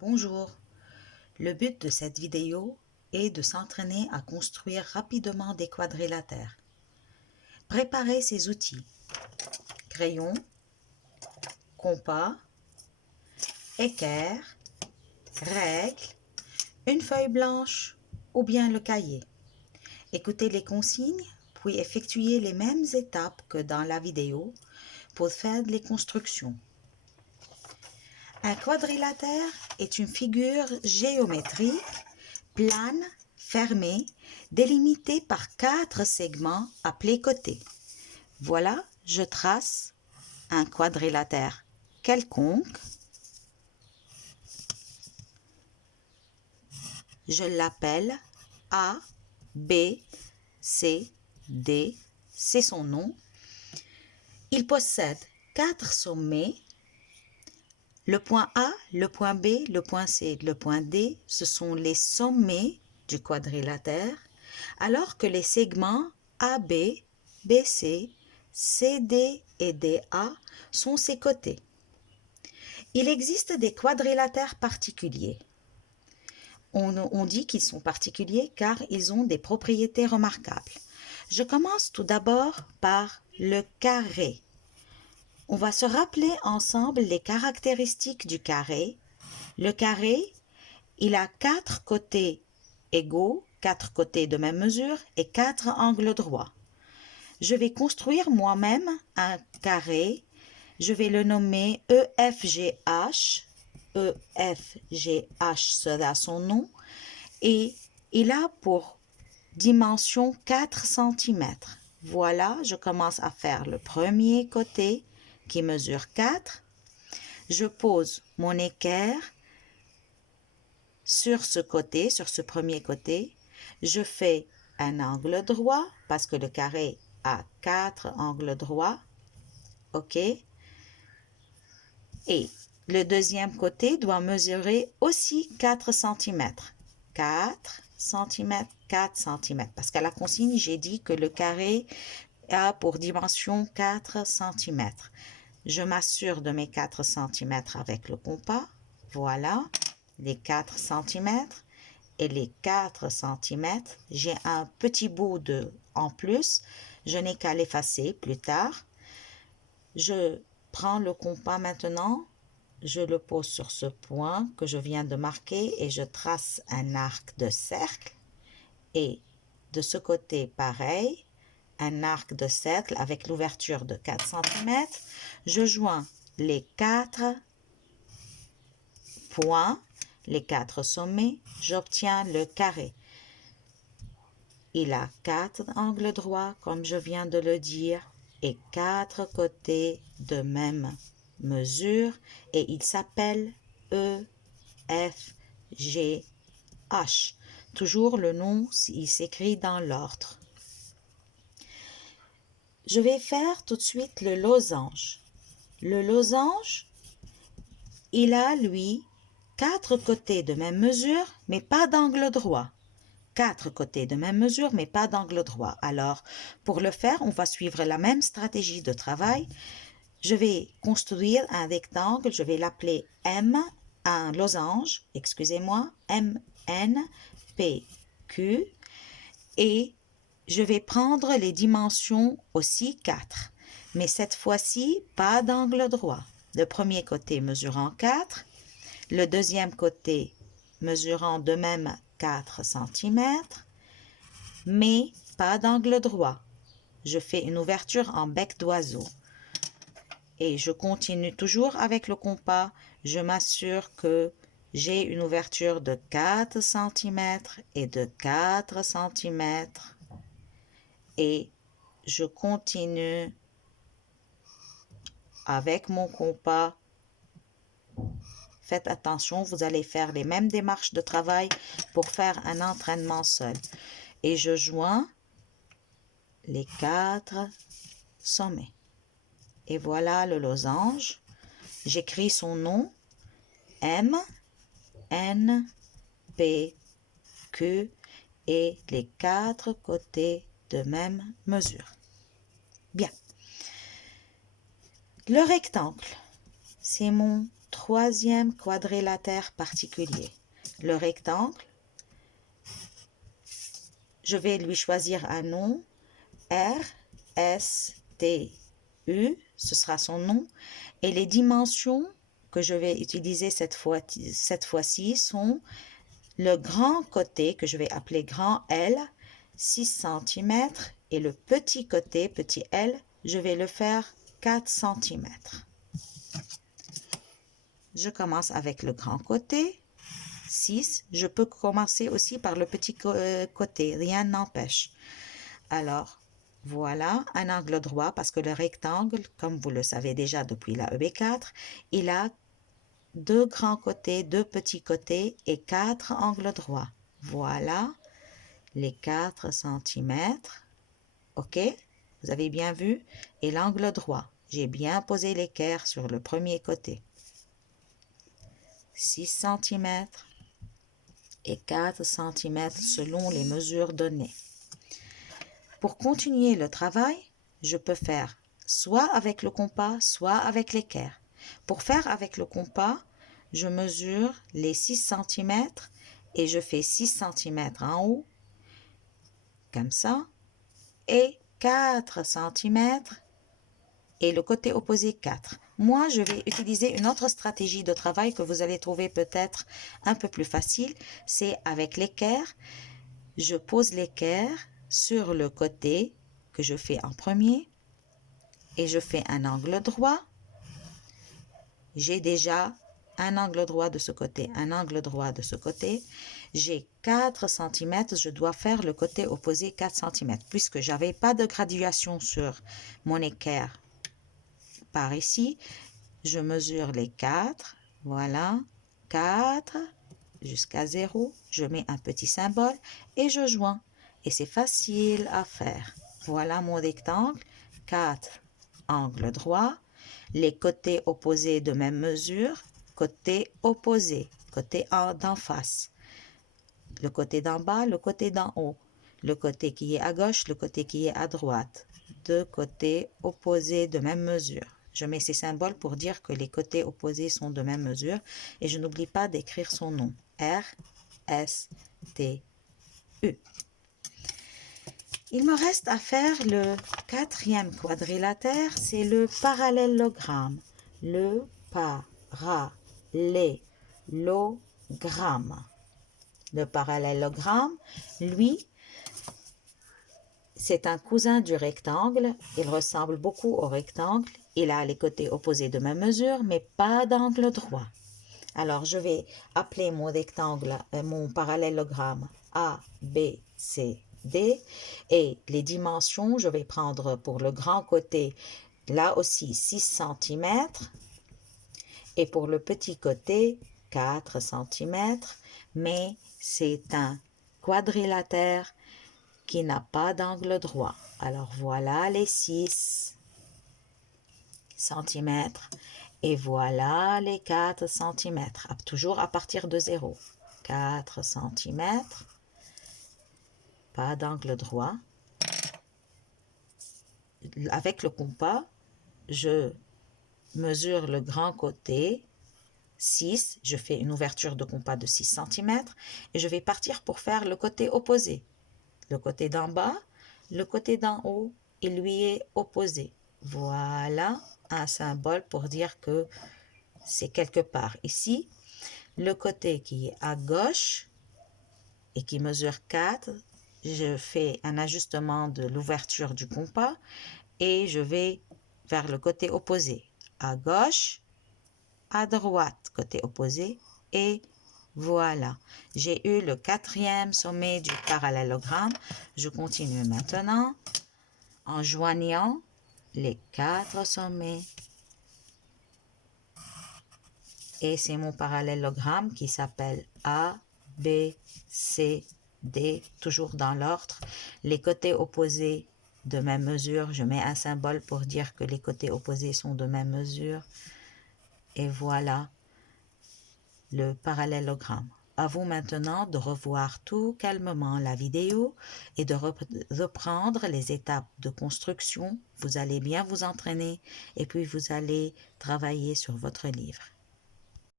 Bonjour, le but de cette vidéo est de s'entraîner à construire rapidement des quadrilatères. Préparez ces outils: crayon, compas, équerre, règle, une feuille blanche ou bien le cahier. Écoutez les consignes, puis effectuez les mêmes étapes que dans la vidéo pour faire les constructions. Un quadrilatère est une figure géométrique plane, fermée, délimitée par 4 segments appelés côtés. Voilà, je trace un quadrilatère quelconque. Je l'appelle A, B, C, D, c'est son nom. Il possède 4 sommets. Le point A, le point B, le point C, le point D, ce sont les sommets du quadrilatère, alors que les segments AB, BC, CD et DA sont ses côtés. Il existe des quadrilatères particuliers. On dit qu'ils sont particuliers car ils ont des propriétés remarquables. Je commence tout d'abord par le carré. On va se rappeler ensemble les caractéristiques du carré. Le carré, il a 4 côtés égaux, 4 côtés de même mesure et 4 angles droits. Je vais construire moi-même un carré. Je vais le nommer EFGH. EFGH sera son nom. Et il a pour dimension 4 cm. Voilà, je commence à faire le premier côté qui mesure 4. Je pose mon équerre sur ce côté, sur ce premier côté. Je fais un angle droit parce que le carré a 4 angles droits. OK? Et le deuxième côté doit mesurer aussi 4 cm. 4 cm, 4 cm. Parce qu'à la consigne, j'ai dit que le carré a pour dimension 4 cm. Je m'assure de mes 4 cm avec le compas. Voilà, les 4 cm. Et les 4 cm, j'ai un petit bout en plus. Je n'ai qu'à l'effacer plus tard. Je prends le compas maintenant. Je le pose sur ce point que je viens de marquer et je trace un arc de cercle. Et de ce côté, pareil, un arc de cercle avec l'ouverture de 4 cm. Je joins les 4 points, les 4 sommets, j'obtiens le carré. Il a 4 angles droits, comme je viens de le dire, et 4 côtés de même mesure, et il s'appelle EFGH. Toujours le nom, il s'écrit dans l'ordre. Je vais faire tout de suite le losange. Le losange, il a, lui, 4 côtés de même mesure, mais pas d'angle droit. 4 côtés de même mesure, mais pas d'angle droit. Alors, pour le faire, on va suivre la même stratégie de travail. Je vais construire un rectangle, je vais l'appeler M, un losange, excusez-moi, MNPQ, et je vais prendre les dimensions aussi 4. Mais cette fois-ci, pas d'angle droit. Le premier côté mesurant 4, le deuxième côté mesurant de même 4 cm, mais pas d'angle droit. Je fais une ouverture en bec d'oiseau. Et je continue toujours avec le compas. Je m'assure que j'ai une ouverture de 4 cm et de 4 cm. Et je continue avec mon compas. Faites attention, vous allez faire les mêmes démarches de travail pour faire un entraînement seul. Et je joins les 4 sommets. Et voilà le losange. J'écris son nom, M, N, P, Q, et les 4 côtés de même mesure. Bien. Le rectangle, c'est mon troisième quadrilatère particulier. Le rectangle, je vais lui choisir un nom, R, S, T, U, ce sera son nom, et les dimensions que je vais utiliser cette fois-ci sont le grand côté, que je vais appeler grand L, 6 cm, et le petit côté, petit L, je vais le faire 4 cm. Je commence avec le grand côté, 6. Je peux commencer aussi par le petit côté, rien n'empêche. Alors, voilà un angle droit parce que le rectangle, comme vous le savez déjà depuis la EB4, il a 2 grands côtés, 2 petits côtés et 4 angles droits. Voilà les 4 cm. OK? Vous avez bien vu? Et l'angle droit. J'ai bien posé l'équerre sur le premier côté. 6 cm et 4 cm selon les mesures données. Pour continuer le travail, je peux faire soit avec le compas, soit avec l'équerre. Pour faire avec le compas, je mesure les 6 cm et je fais 6 cm en haut, comme ça, et 4 cm et le côté opposé 4. Moi, je vais utiliser une autre stratégie de travail que vous allez trouver peut-être un peu plus facile. C'est avec l'équerre. Je pose l'équerre sur le côté que je fais en premier et je fais un angle droit. J'ai déjà un angle droit de ce côté, un angle droit de ce côté. J'ai 4 cm, je dois faire le côté opposé 4 cm. Puisque je n'avais pas de graduation sur mon équerre par ici, je mesure les 4, voilà, 4 jusqu'à 0, je mets un petit symbole et je joins. Et c'est facile à faire. Voilà mon rectangle, 4 angles droits, les côtés opposés de même mesure, côté opposé, côté d'en face, le côté d'en bas, le côté d'en haut, le côté qui est à gauche, le côté qui est à droite, deux côtés opposés de même mesure. Je mets ces symboles pour dire que les côtés opposés sont de même mesure et je n'oublie pas d'écrire son nom. R, S, T, U. Il me reste à faire le quatrième quadrilatère, c'est le parallélogramme. Le parallélogramme. Le parallélogramme, lui, c'est un cousin du rectangle. Il ressemble beaucoup au rectangle. Il a les côtés opposés de même mesure, mais pas d'angle droit. Alors, je vais appeler mon rectangle, mon parallélogramme A, B, C, D. Et les dimensions, je vais prendre pour le grand côté, là aussi 6 cm. Et pour le petit côté, 4 cm. Mais c'est un quadrilatère qui n'a pas d'angle droit. Alors, voilà les 6 cm. Et voilà les 4 cm, toujours à partir de 0. 4 cm, pas d'angle droit. Avec le compas, je mesure le grand côté, 6, je fais une ouverture de compas de 6 cm, et je vais partir pour faire le côté opposé. Le côté d'en bas, le côté d'en haut, il lui est opposé. Voilà un symbole pour dire que c'est quelque part ici. Le côté qui est à gauche et qui mesure 4, je fais un ajustement de l'ouverture du compas et je vais vers le côté opposé. À gauche, à droite, côté opposé, et voilà. J'ai eu le quatrième sommet du parallélogramme. Je continue maintenant en joignant les 4 sommets. Et c'est mon parallélogramme qui s'appelle A, B, C, D, toujours dans l'ordre. Les côtés opposés de même mesure, je mets un symbole pour dire que les côtés opposés sont de même mesure. Et voilà le parallélogramme. À vous maintenant de revoir tout calmement la vidéo et de reprendre les étapes de construction. Vous allez bien vous entraîner et puis vous allez travailler sur votre livre.